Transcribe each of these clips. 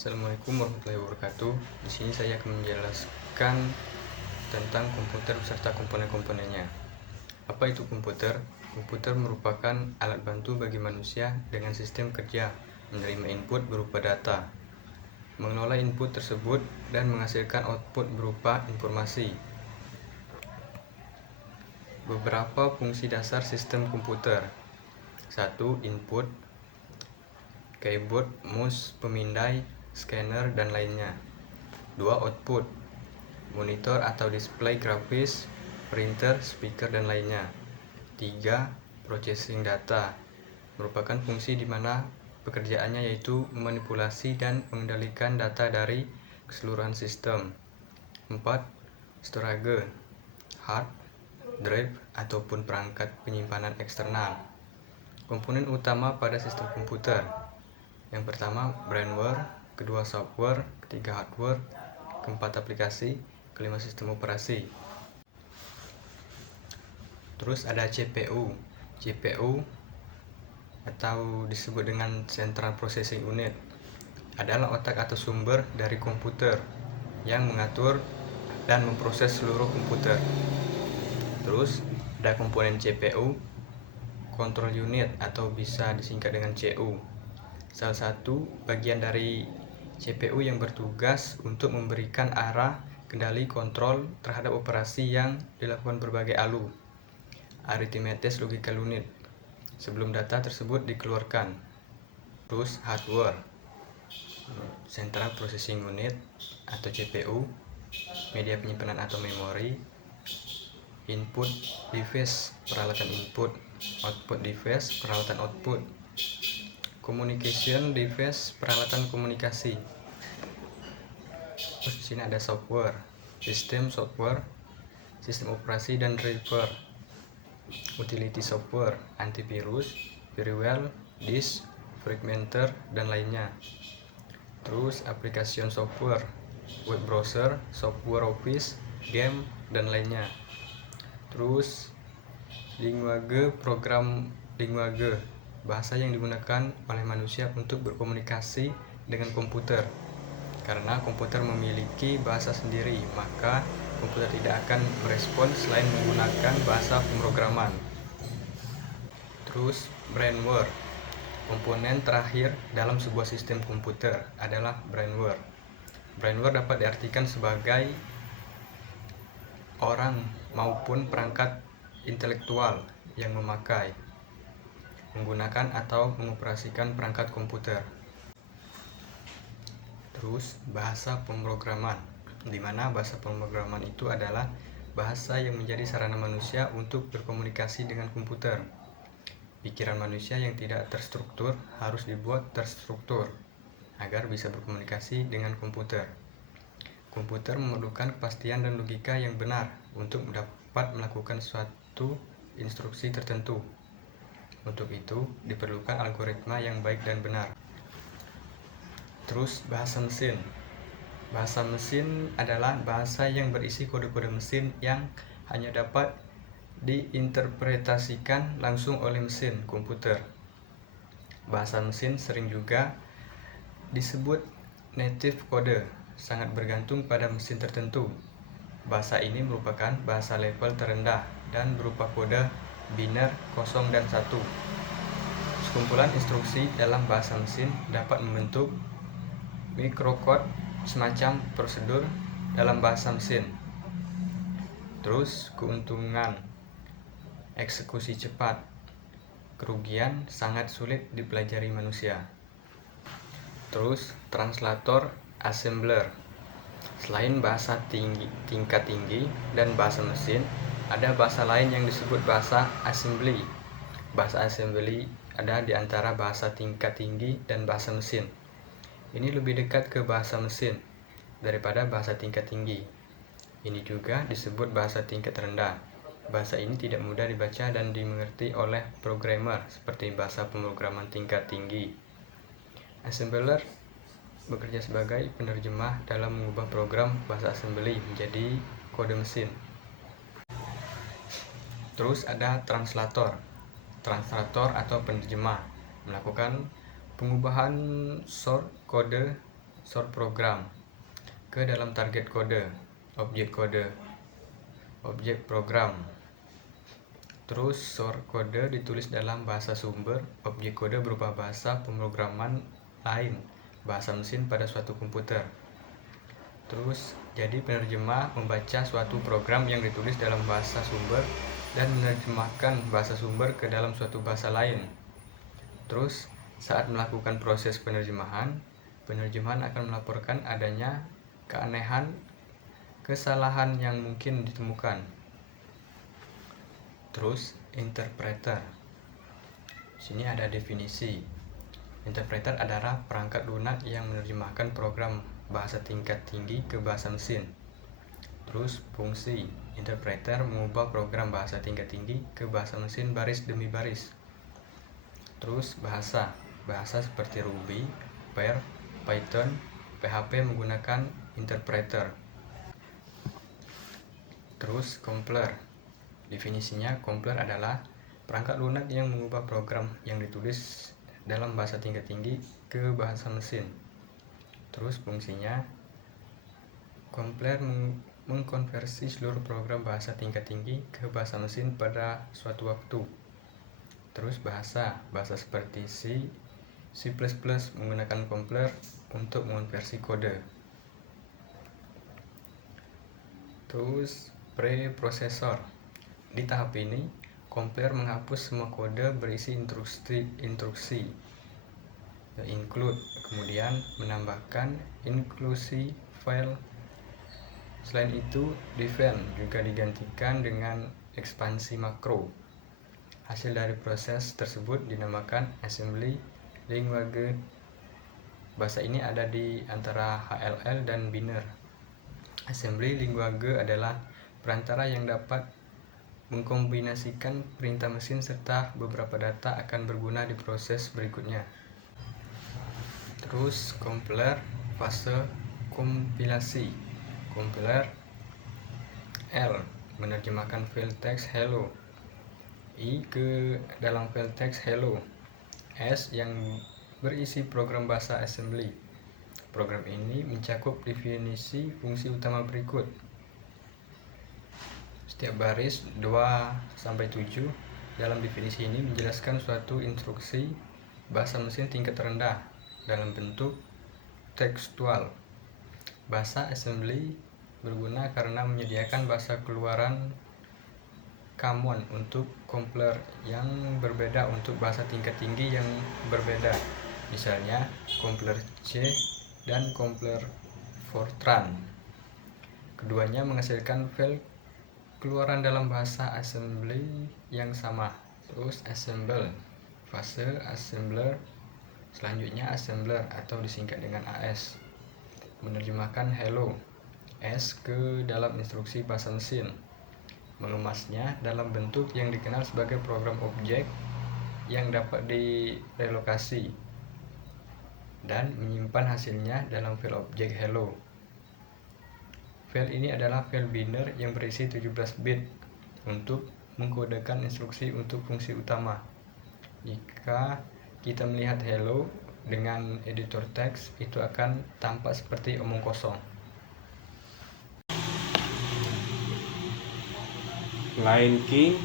Assalamualaikum warahmatullahi wabarakatuh. Di sini saya akan menjelaskan tentang komputer beserta komponen-komponennya. Apa itu komputer? Komputer merupakan alat bantu bagi manusia dengan sistem kerja menerima input berupa data, mengelola input tersebut, dan menghasilkan output berupa informasi. Beberapa fungsi dasar sistem komputer. 1. Input, keyboard, mouse, pemindai, scanner, dan lainnya. 2. Output, monitor atau display grafis, printer, speaker, dan lainnya. 3. Processing data, merupakan fungsi di mana pekerjaannya yaitu memanipulasi dan mengendalikan data dari keseluruhan sistem. 4. Storage, hard drive ataupun perangkat penyimpanan eksternal. Komponen utama pada sistem komputer. Yang pertama brainware, kedua software, ketiga hardware, keempat aplikasi, kelima sistem operasi. Terus ada CPU. CPU atau disebut dengan Central Processing Unit adalah otak atau sumber dari komputer yang mengatur dan memproses seluruh komputer. Terus ada komponen CPU, Control Unit atau bisa disingkat dengan CU. Salah satu bagian dari CPU yang bertugas untuk memberikan arah, kendali, kontrol terhadap operasi yang dilakukan berbagai ALU, Arithmetic Logical Unit, sebelum data tersebut dikeluarkan. Terus hardware, Central Processing Unit atau CPU, media penyimpanan atau memori, input device, peralatan input, output device, peralatan output, communication device, peralatan komunikasi. Terus di sini ada software, sistem software, sistem operasi dan driver, utility software, antivirus, firewall, disk, fragmenter, dan lainnya. Terus application software, web browser, software office, game, dan lainnya. Terus linguage, program linguage, bahasa yang digunakan oleh manusia untuk berkomunikasi dengan komputer. Karena komputer memiliki bahasa sendiri, maka komputer tidak akan merespon selain menggunakan bahasa pemrograman. Terus brainware, komponen terakhir dalam sebuah sistem komputer adalah brainware. Brainware dapat diartikan sebagai orang maupun perangkat intelektual yang memakai, menggunakan atau mengoperasikan perangkat komputer. Terus bahasa pemrograman, di mana bahasa pemrograman itu adalah bahasa yang menjadi sarana manusia untuk berkomunikasi dengan komputer. Pikiran manusia yang tidak terstruktur harus dibuat terstruktur agar bisa berkomunikasi dengan komputer. Komputer memerlukan kepastian dan logika yang benar untuk dapat melakukan suatu instruksi tertentu. Untuk itu, diperlukan algoritma yang baik dan benar. Terus bahasa mesin. Bahasa mesin adalah bahasa yang berisi kode-kode mesin yang hanya dapat diinterpretasikan langsung oleh mesin komputer. Bahasa mesin sering juga disebut native code, sangat bergantung pada mesin tertentu. Bahasa ini merupakan bahasa level terendah dan berupa kode biner 0 dan 1. Sekumpulan instruksi dalam bahasa mesin dapat membentuk microcode, semacam prosedur dalam bahasa mesin. Terus keuntungan, eksekusi cepat, kerugian sangat sulit dipelajari manusia. Terus translator, assembler. Selain bahasa tingkat tinggi dan bahasa mesin, ada bahasa lain yang disebut bahasa assembly. Bahasa assembly ada di antara bahasa tingkat tinggi dan bahasa mesin. Ini lebih dekat ke bahasa mesin daripada bahasa tingkat tinggi. Ini juga disebut bahasa tingkat rendah. Bahasa ini tidak mudah dibaca dan dimengerti oleh programmer seperti bahasa pemrograman tingkat tinggi. Assembler bekerja sebagai penerjemah dalam mengubah program bahasa assembly menjadi kode mesin. Terus ada translator. Translator atau penerjemah melakukan pengubahan source code short program ke dalam target kode, objek program. Terus short kode ditulis dalam bahasa sumber, objek kode berupa bahasa pemrograman lain, bahasa mesin pada suatu komputer. Terus jadi penerjemah membaca suatu program yang ditulis dalam bahasa sumber dan menerjemahkan bahasa sumber ke dalam suatu bahasa lain. Terus saat melakukan proses penerjemahan akan melaporkan adanya keanehan, kesalahan yang mungkin ditemukan. Terus interpreter. Sini ada definisi. Interpreter adalah perangkat lunak yang menerjemahkan program bahasa tingkat tinggi ke bahasa mesin. Terus fungsi. Interpreter mengubah program bahasa tingkat tinggi ke bahasa mesin baris demi baris. Terus bahasa seperti Ruby, Perl, Python, PHP menggunakan interpreter. Terus compiler. Definisinya, compiler adalah perangkat lunak yang mengubah program yang ditulis dalam bahasa tingkat tinggi ke bahasa mesin. Terus fungsinya, compiler mengkonversi seluruh program bahasa tingkat tinggi ke bahasa mesin pada suatu waktu. Terus bahasa seperti C++ menggunakan compiler untuk mengonversi kode. Terus preprosesor. Di tahap ini, compiler menghapus semua kode berisi instruksi include, kemudian menambahkan inklusi file. Selain itu, define juga digantikan dengan ekspansi makro. Hasil dari proses tersebut dinamakan assembly language. Bahasa ini ada di antara HLL dan Biner. Assembly language adalah perantara yang dapat mengkombinasikan perintah mesin serta beberapa data akan berguna di proses berikutnya. Terus compiler, fase kompilasi. Compiler L menerjemahkan file teks hello, I ke dalam file teks hello, S yang berisi program bahasa assembly. Program ini mencakup definisi fungsi utama berikut. Setiap baris 2-7 dalam definisi ini menjelaskan suatu instruksi bahasa mesin tingkat rendah dalam bentuk tekstual. Bahasa assembly berguna karena menyediakan bahasa keluaran common untuk compiler yang berbeda untuk bahasa tingkat tinggi yang berbeda. Misalnya compiler C dan compiler Fortran. Keduanya menghasilkan file keluaran dalam bahasa assembly yang sama. Terus assemble, fase assembler. Selanjutnya assembler atau disingkat dengan AS menerjemahkan hello, S ke dalam instruksi bahasa mesin, mengemasnya dalam bentuk yang dikenal sebagai program objek yang dapat direlokasi dan menyimpan hasilnya dalam file objek hello. File ini adalah file Biner yang berisi 17 bit untuk mengkodekan instruksi untuk fungsi utama. Jika kita melihat hello dengan editor teks, itu akan tampak seperti omong kosong. Linking,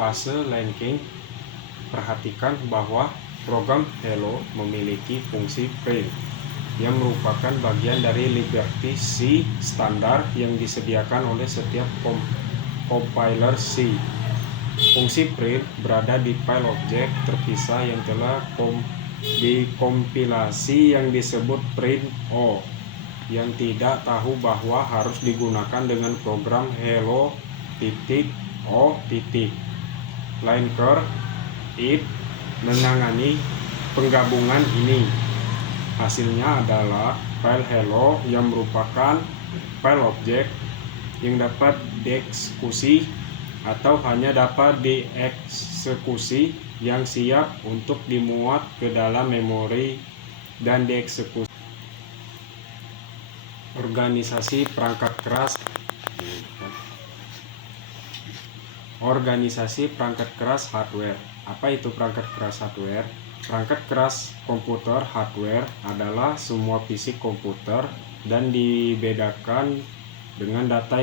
fase linking. Perhatikan bahwa program hello memiliki fungsi print yang merupakan bagian dari Liberty C standar yang disediakan oleh setiap compiler C. Fungsi print berada di file objek terpisah yang telah dikompilasi yang disebut print O, yang tidak tahu bahwa harus digunakan dengan program hello.o. Linker it menangani penggabungan ini. Hasilnya adalah file hello yang merupakan file objek yang dapat dieksekusi atau hanya dapat dieksekusi yang siap untuk dimuat ke dalam memori dan dieksekusi. Organisasi perangkat keras hardware. Apa itu perangkat keras hardware? Perangkat keras komputer hardware adalah semua fisik komputer dan dibedakan dengan data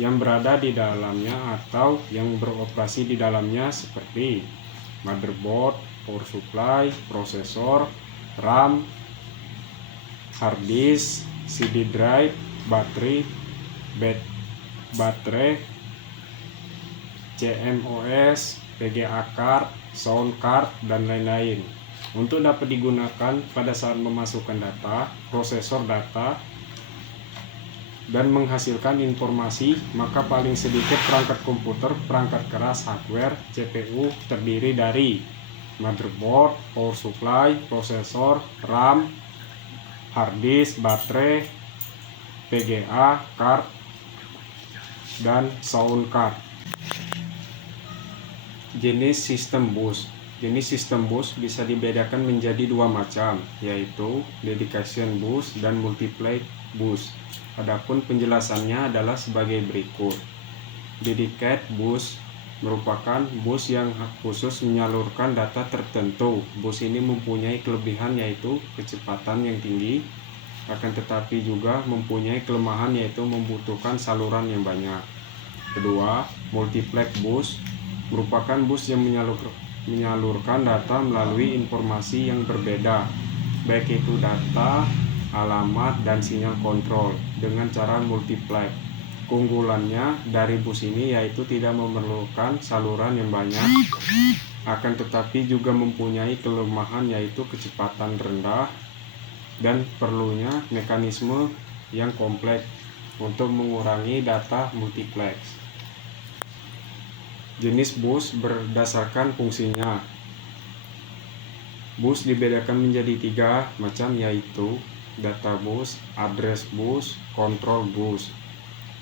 yang berada di dalamnya atau yang beroperasi di dalamnya seperti motherboard, power supply, prosesor, RAM, hard disk, CD drive, baterai, CMOS, VGA card, sound card, dan lain-lain. Untuk dapat digunakan pada saat memasukkan data, prosesor data, dan menghasilkan informasi, maka paling sedikit perangkat komputer, perangkat keras hardware, CPU, terdiri dari motherboard, power supply, prosesor, RAM, hard disk, baterai, VGA card, dan sound card. Jenis sistem bus. Jenis sistem bus bisa dibedakan menjadi dua macam, yaitu dedication bus dan multiplex bus. Adapun penjelasannya adalah sebagai berikut. Dedicated bus merupakan bus yang khusus menyalurkan data tertentu. Bus ini mempunyai kelebihan yaitu kecepatan yang tinggi, akan tetapi juga mempunyai kelemahan yaitu membutuhkan saluran yang banyak. Kedua, multiplex bus merupakan bus yang menyalurkan data melalui informasi yang berbeda, baik itu data, alamat, dan sinyal kontrol dengan cara multiplex. Keunggulannya dari bus ini yaitu tidak memerlukan saluran yang banyak, akan tetapi juga mempunyai kelemahan yaitu kecepatan rendah dan perlunya mekanisme yang kompleks untuk mengurangi data multiplex. Jenis bus berdasarkan fungsinya. Bus dibedakan menjadi tiga macam yaitu data bus, address bus, control bus.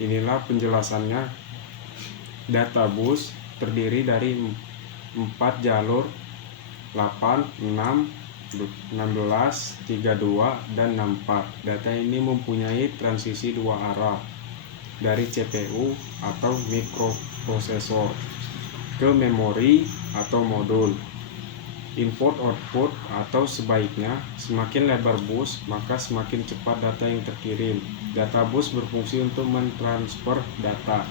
Inilah penjelasannya. Data bus terdiri dari 4 jalur 8, 6, 16, 32, dan 64. Data ini mempunyai transisi dua arah dari CPU atau mikroprosesor ke memori atau modul. Input-output atau sebaiknya semakin lebar bus maka semakin cepat data yang terkirim. Data bus berfungsi untuk mentransfer data.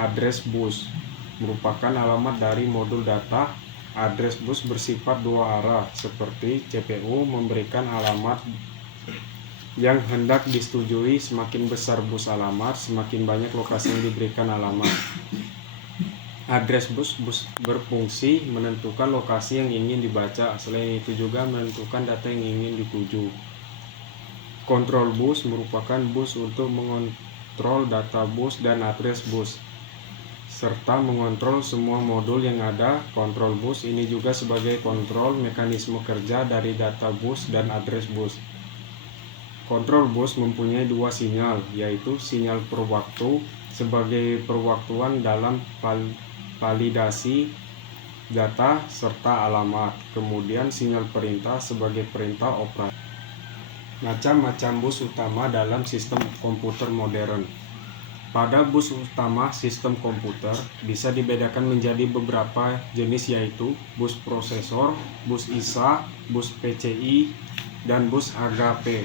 Address bus merupakan alamat dari modul data. Address bus bersifat dua arah seperti CPU memberikan alamat yang hendak disetujui. Semakin besar bus alamat, semakin banyak lokasi yang diberikan alamat. Address bus berfungsi menentukan lokasi yang ingin dibaca, selain itu juga menentukan data yang ingin dituju. Control bus merupakan bus untuk mengontrol data bus dan address bus, serta mengontrol semua modul yang ada. Control bus ini juga sebagai kontrol mekanisme kerja dari data bus dan address bus. Control bus mempunyai dua sinyal, yaitu sinyal per waktu sebagai perwaktuan dalam validasi data serta alamat, kemudian sinyal perintah sebagai perintah operasi. Macam-macam bus utama dalam sistem komputer modern. Pada bus utama sistem komputer bisa dibedakan menjadi beberapa jenis yaitu bus prosesor, bus ISA, bus PCI, dan bus HP.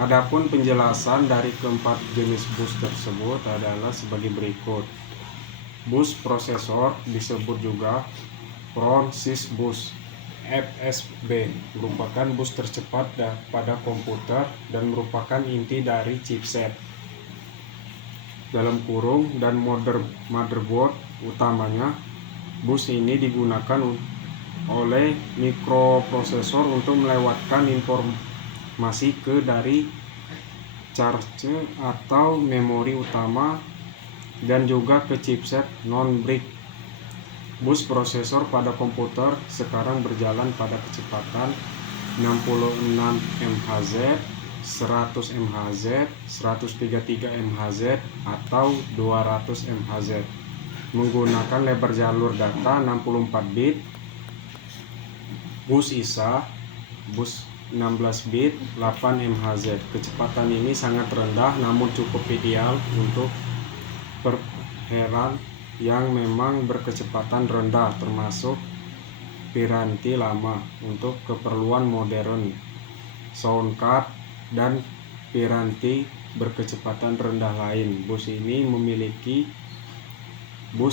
Adapun penjelasan dari keempat jenis bus tersebut adalah sebagai berikut. Bus prosesor disebut juga front sys bus, FSB, merupakan bus tercepat pada komputer dan merupakan inti dari chipset dalam kurung dan motherboard utamanya. Bus ini digunakan oleh mikroprosesor untuk melewatkan informasi ke dari charge atau memori utama dan juga ke chipset non-brick. Bus prosesor pada komputer sekarang berjalan pada kecepatan 66 MHz, 100 MHz, 133 MHz, atau 200 MHz, menggunakan lebar jalur data 64 bit. Bus ISA, bus 16 bit, 8 MHz. Kecepatan ini sangat rendah namun cukup ideal untuk perheran yang memang berkecepatan rendah, termasuk piranti lama untuk keperluan modern, sound card, dan piranti berkecepatan rendah lain. Bus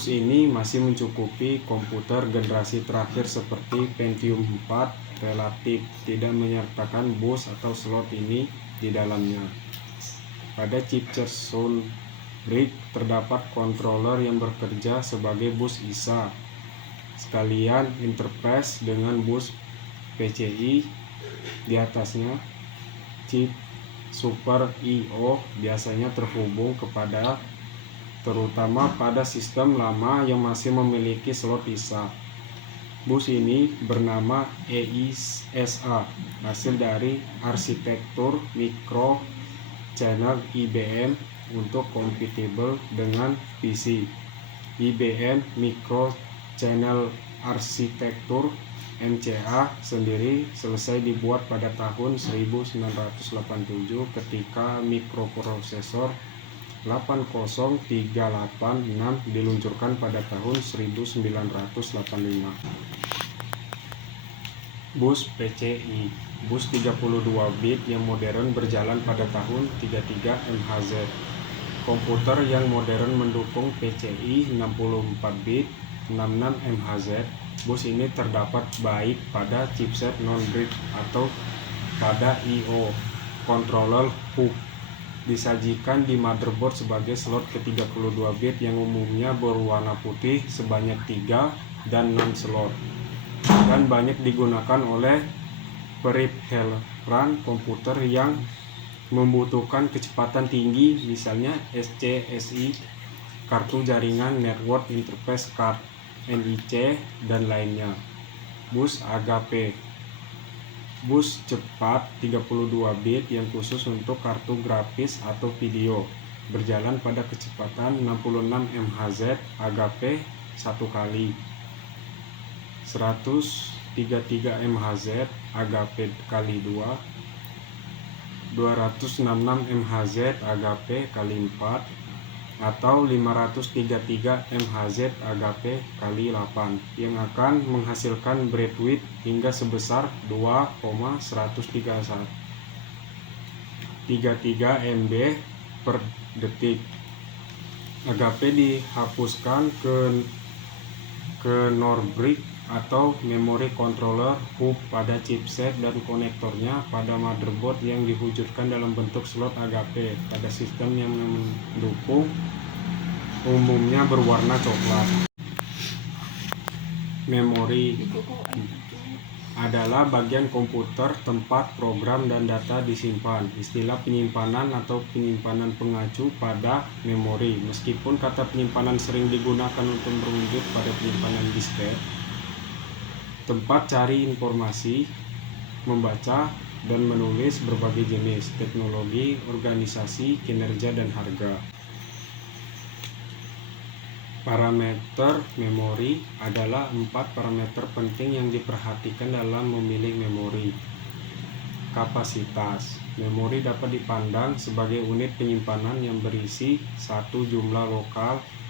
ini masih mencukupi komputer generasi terakhir seperti Pentium 4 relatif tidak menyertakan bus atau slot ini di dalamnya. Pada chipset sound brick terdapat controller yang bekerja sebagai bus ISA sekalian interface dengan bus PCI. Di atasnya chip Super I/O biasanya terhubung terutama pada sistem lama yang masih memiliki slot ISA. Bus ini bernama EISA, hasil dari arsitektur micro channel IBM untuk kompatibel dengan PC. IBM Micro Channel Architecture MCA sendiri selesai dibuat pada tahun 1987 ketika mikroprosesor 80386 diluncurkan pada tahun 1985. Bus PCI, bus 32 bit yang modern berjalan pada tahun 33 MHz. Komputer yang modern mendukung PCI 64 bit 66 MHz. Bus ini terdapat baik pada chipset non-brick atau pada I/O controller hub. Disajikan di motherboard sebagai slot ke-32 bit yang umumnya berwarna putih sebanyak 3 dan 6 slot, dan banyak digunakan oleh peripheral komputer yang membutuhkan kecepatan tinggi, misalnya SCSI, kartu jaringan Network Interface Card NIC, dan lainnya. Bus AGP, bus cepat 32 bit yang khusus untuk kartu grafis atau video, berjalan pada kecepatan 66 MHz AGP 1 kali, 133 MHz AGP kali 2, 266 MHz AGP kali 4, atau 533 MHz AGP kali 8 yang akan menghasilkan bandwidth hingga sebesar 2,133 MB per detik. AGP dihapuskan ke NOR brick atau memory controller hub pada chipset dan konektornya pada motherboard yang diwujudkan dalam bentuk slot AGP pada sistem yang mendukung umumnya berwarna coklat. Memori adalah bagian komputer tempat program dan data disimpan. Istilah penyimpanan atau penyimpanan pengacu pada memori, meskipun kata penyimpanan sering digunakan untuk merujuk pada penyimpanan disket, tempat cari informasi, membaca, dan menulis berbagai jenis, teknologi, organisasi, kinerja, dan harga. Parameter memori adalah 4 parameter penting yang diperhatikan dalam memilih memori. Kapasitas. Memori dapat dipandang sebagai unit penyimpanan yang berisi satu jumlah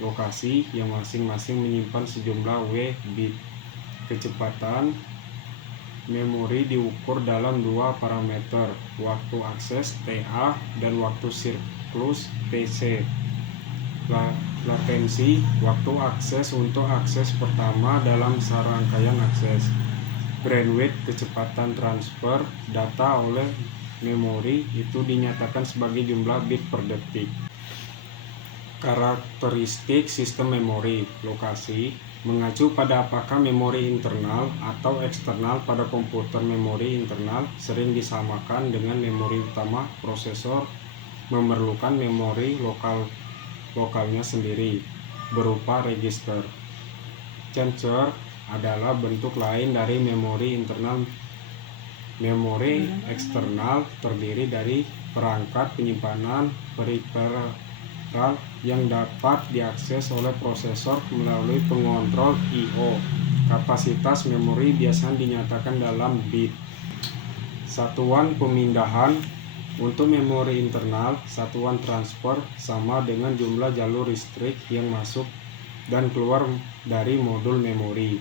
lokasi yang masing-masing menyimpan sejumlah W bit. Kecepatan memori diukur dalam 2 parameter, waktu akses TA dan waktu siklus TC. Latensi, waktu akses untuk akses pertama dalam serangkaian akses. Bandwidth, kecepatan transfer data oleh memori itu dinyatakan sebagai jumlah bit per detik. Karakteristik sistem memori. Lokasi mengacu pada apakah memori internal atau eksternal. Pada komputer, memori internal sering disamakan dengan memori utama. Prosesor memerlukan memori lokalnya sendiri berupa register. Cache adalah bentuk lain dari memori internal. Memori eksternal terdiri dari perangkat penyimpanan peripheral yang dapat diakses oleh prosesor melalui pengontrol I/O. Kapasitas memori biasanya dinyatakan dalam bit. Satuan pemindahan. Untuk memori internal, satuan transfer sama dengan jumlah jalur listrik yang masuk dan keluar dari modul memori.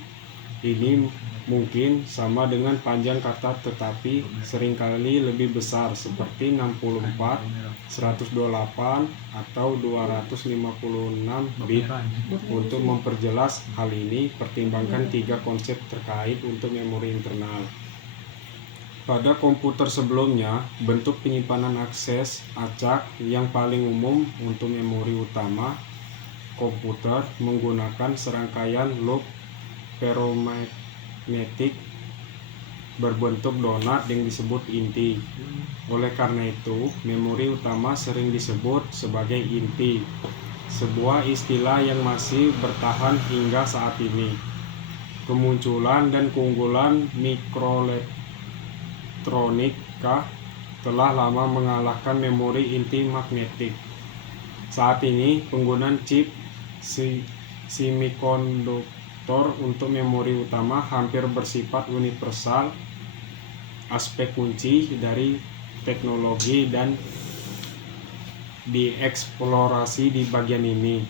Ini mungkin sama dengan panjang kata tetapi seringkali lebih besar seperti 64, 128, atau 256 bit. Untuk memperjelas hal ini, pertimbangkan 3 konsep terkait untuk memori internal. Pada komputer sebelumnya, bentuk penyimpanan akses acak yang paling umum untuk memori utama komputer menggunakan serangkaian loop ferromagnetik berbentuk donat yang disebut inti. Oleh karena itu, memori utama sering disebut sebagai inti, sebuah istilah yang masih bertahan hingga saat ini. Kemunculan dan keunggulan mikroelektronika telah lama mengalahkan memori inti magnetik. Saat ini, penggunaan chip semikonduktor untuk memori utama hampir bersifat universal. Aspek kunci dari teknologi dan dieksplorasi di bagian ini.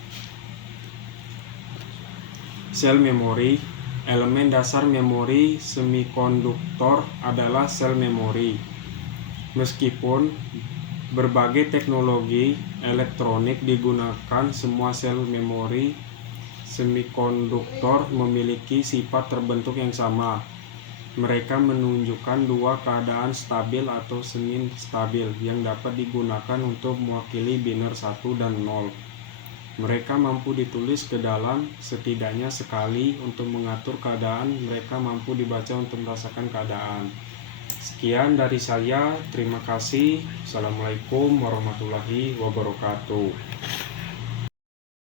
Sel memori. Elemen dasar memori semikonduktor adalah sel memori. Meskipun berbagai teknologi elektronik digunakan, semua sel memori semikonduktor memiliki sifat terbentuk yang sama. Mereka menunjukkan dua keadaan stabil atau semi-stabil yang dapat digunakan untuk mewakili biner 1 dan 0. Mereka mampu ditulis ke dalam setidaknya sekali untuk mengatur keadaan. Mereka mampu dibaca untuk merasakan keadaan. Sekian dari saya, terima kasih. Assalamualaikum warahmatullahi wabarakatuh.